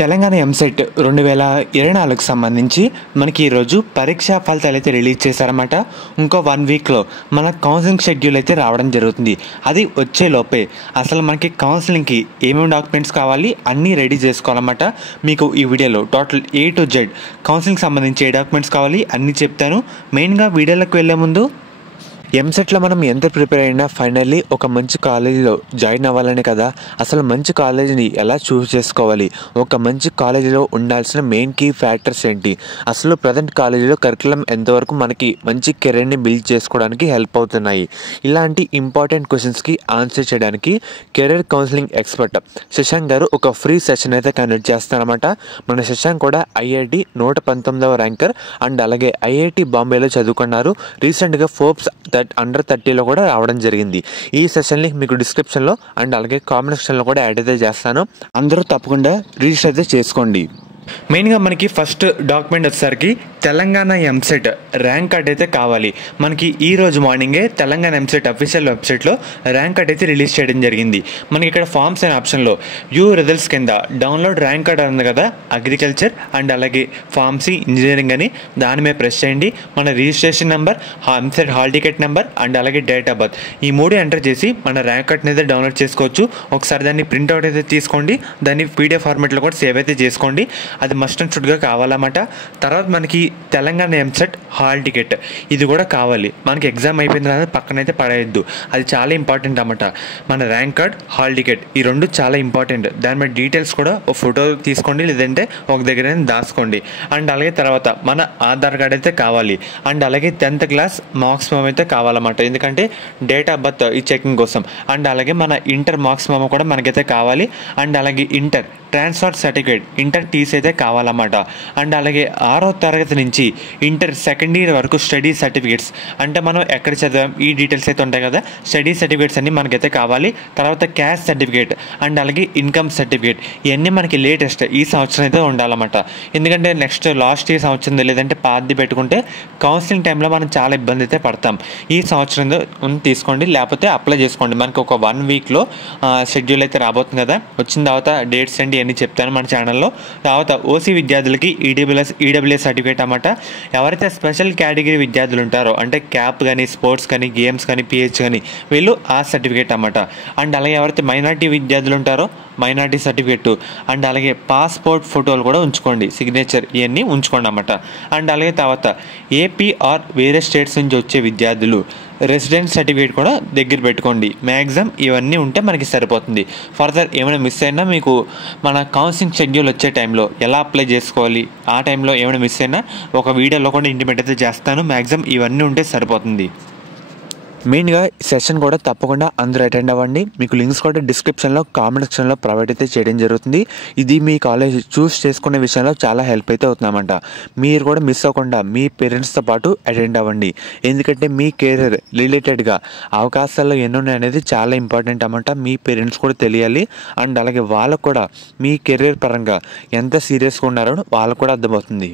తెలంగాణ ఎంసెట్ 2024కు సంబంధించి మనకి ఈరోజు పరీక్షా ఫలితాలు అయితే రిలీజ్ చేశారన్నమాట. ఇంకో 1 వీక్లో మన కౌన్సిలింగ్ షెడ్యూల్ అయితే రావడం జరుగుతుంది. అది వచ్చే లోపే అసలు మనకి కౌన్సిలింగ్కి ఏమేమి డాక్యుమెంట్స్ కావాలి అన్నీ రెడీ చేసుకోవాలన్నమాట. మీకు ఈ వీడియోలో total A to Z counselling సంబంధించి ఏ డాక్యుమెంట్స్ కావాలి అన్నీ చెప్తాను. మెయిన్గా వీడియోలోకి వెళ్ళే ముందు ఎంసెట్లో మనం ఎంత ప్రిపేర్ అయినా ఫైనల్లీ ఒక మంచి కాలేజీలో జాయిన్ అవ్వాలని కదా. అసలు మంచి కాలేజీని ఎలా చూస్ చేసుకోవాలి, ఒక మంచి కాలేజీలో ఉండాల్సిన మెయిన్ కీ ఫ్యాక్టర్స్ ఏంటి, అసలు ప్రజెంట్ కాలేజీలో కరికులం ఎంతవరకు మనకి మంచి కెరీర్ని బిల్డ్ చేసుకోవడానికి హెల్ప్ అవుతున్నాయి, ఇలాంటి ఇంపార్టెంట్ క్వశ్చన్స్కి ఆన్సర్ చేయడానికి కెరీర్ కౌన్సిలింగ్ ఎక్స్పర్ట్ శశాంక్ గారు ఒక ఫ్రీ సెషన్ అయితే కండక్ట్ చేస్తారన్నమాట. మన శశాంక్ కూడా IIT 119వ ర్యాంకర్ అండ్ అలాగే IIT బాంబేలో చదువుకున్నారు. రీసెంట్గా ఫోర్బ్స్ అండర్ 30లో కూడా రావడం జరిగింది. ఈ సెషన్ లింక్ మీకు డిస్క్రిప్షన్లో అండ్ అలాగే కామెంట్ సెక్షన్లో కూడా యాడ్ అయితే చేస్తాను. అందరూ తప్పకుండా రిజిస్టర్ అయితే చేసుకోండి. మెయిన్గా మనకి ఫస్ట్ డాక్యుమెంట్ వచ్చేసరికి తెలంగాణ ఎంసెట్ ర్యాంక్ కార్డ్ అయితే కావాలి. మనకి ఈ రోజు మార్నింగే తెలంగాణ ఎంసెట్ అఫీషియల్ వెబ్సైట్లో ర్యాంక్ కార్డ్ అయితే రిలీజ్ చేయడం జరిగింది. మనకి ఇక్కడ ఫార్మ్స్ అనే ఆప్షన్లో వ్యూ రిజల్ట్స్ కింద డౌన్లోడ్ ర్యాంక్ కార్డ్ ఉంది కదా, అగ్రికల్చర్ అండ్ అలాగే ఫార్మసీ ఇంజనీరింగ్ అని దాని మీద ప్రెస్ చేయండి. మన registration number, EAMCET hall ticket number and అలాగే డేట్ ఆఫ్ బర్త్ ఈ 3 ఎంటర్ చేసి మన ర్యాంక్ కార్డ్ని అయితే డౌన్లోడ్ చేసుకోవచ్చు. ఒకసారి దాన్ని ప్రింట్అవుట్ అయితే తీసుకోండి, దాన్ని PDF ఫార్మాట్లో కూడా సేవ్ అయితే చేసుకోండి. అది మస్ట్ అండ్ షుడ్గా కావాలన్నమాట. తర్వాత మనకి తెలంగాణ ఎంసెట్ హాల్ టికెట్ ఇది కూడా కావాలి. మనకి ఎగ్జామ్ అయిపోయిన తర్వాత పక్కనైతే పడేయద్దు, అది చాలా ఇంపార్టెంట్ అన్నమాట. మన ర్యాంక్ కార్డ్, హాల్ టికెట్ ఈ 2 చాలా ఇంపార్టెంట్. దాని మీద డీటెయిల్స్ కూడా ఒక ఫోటో తీసుకోండి, లేదంటే ఒక దగ్గర దాచుకోండి. అండ్ అలాగే తర్వాత మన ఆధార్ కార్డ్ అయితే కావాలి. అండ్ అలాగే 10th క్లాస్ మార్క్స్ మెమో అయితే కావాలన్నమాట, ఎందుకంటే డేట్ ఆఫ్ బర్త్ ఈ చెకింగ్ కోసం. అండ్ అలాగే మన ఇంటర్ మార్క్స్ మెమో కూడా మనకైతే కావాలి. అండ్ అలాగే inter transfer certificate, inter TC అయితే కావాలన్నమాట. అండ్ అలాగే 6వ తరగతి నుంచి ఇంటర్ సెకండ్ ఇయర్ వరకు స్టడీ సర్టిఫికేట్స్, అంటే మనం ఎక్కడ చదివాం ఈ డీటెయిల్స్ అయితే ఉంటాయి కదా, స్టడీ సర్టిఫికేట్స్ అన్నీ మనకైతే కావాలి. తర్వాత క్యాస్ట్ సర్టిఫికేట్ అండ్ అలాగే ఇన్కమ్ సర్టిఫికేట్ ఇవన్నీ మనకి లేటెస్ట్ ఈ సంవత్సరం అయితే ఉండాలన్నమాట. ఎందుకంటే నెక్స్ట్ లాస్ట్ ఇయర్ సంవత్సరం లేదంటే పాతది పెట్టుకుంటే కౌన్సిలింగ్ టైంలో మనం చాలా ఇబ్బంది అయితే పడతాం. ఈ సంవత్సరం తీసుకోండి, లేకపోతే అప్లై చేసుకోండి. మనకి ఒక 1 వీక్లో షెడ్యూల్ అయితే రాబోతుంది కదా. వచ్చిన తర్వాత డేట్స్ అండి అన్నీ చెప్తాను మన ఛానల్లో. తర్వాత OC విద్యార్థులకి ఈడబ్ల్యూఎస్ సర్టిఫికేట్ అన్నమాట. ఎవరైతే స్పెషల్ కేటగిరీ విద్యార్థులు ఉంటారో అంటే క్యాప్ కానీ, స్పోర్ట్స్ కానీ, గేమ్స్ కానీ, PH కానీ వీళ్ళు ఆ సర్టిఫికేట్ అన్నమాట. అండ్ అలాగే ఎవరైతే మైనార్టీ విద్యార్థులు ఉంటారో మైనార్టీ సర్టిఫికేట్ అండ్ అలాగే పాస్పోర్ట్ ఫోటోలు కూడా ఉంచుకోండి, సిగ్నేచర్ ఇవన్నీ ఉంచుకోండి అన్నమాట. అండ్ అలాగే తర్వాత AP ఆర్ వేరే స్టేట్స్ నుంచి వచ్చే విద్యార్థులు రెసిడెంట్ సర్టిఫికేట్ కూడా దగ్గర పెట్టుకోండి. మ్యాక్సిమం ఇవన్నీ ఉంటే మనకి సరిపోతుంది. ఫర్దర్ ఏమైనా మిస్ అయినా మీకు మన కౌన్సిలింగ్ షెడ్యూల్ వచ్చే టైంలో ఎలా అప్లై చేసుకోవాలి, ఆ టైంలో ఏమైనా మిస్ అయినా ఒక వీడియోలో కూడా ఇంటిమేట్ అయితే చేస్తాను. మ్యాక్సిమం ఇవన్నీ ఉంటే సరిపోతుంది. మెయిన్గా సెషన్ కూడా తప్పకుండా అందరూ అటెండ్ అవ్వండి. మీకు లింక్స్ కూడా డిస్క్రిప్షన్లో కామెంట్ సెక్షన్లో ప్రొవైడ్ అయితే చేయడం జరుగుతుంది. ఇది మీ కాలేజ్ చూస్ చేసుకునే విషయంలో చాలా హెల్ప్ అయితే అవుతుందన్నమాట. మీరు కూడా మిస్ అవ్వకుండా మీ పేరెంట్స్తో పాటు అటెండ్ అవ్వండి, ఎందుకంటే మీ కెరీర్ రిలేటెడ్గా అవకాశాలు ఎన్ని అనేది చాలా ఇంపార్టెంట్ అన్నమాట. మీ పేరెంట్స్ కూడా తెలియాలి. అండ్ అలాగే వాళ్ళకు కూడా మీ కెరీర్ పరంగా ఎంత సీరియస్గా ఉన్నారో వాళ్ళకు కూడా అర్థమవుతుంది.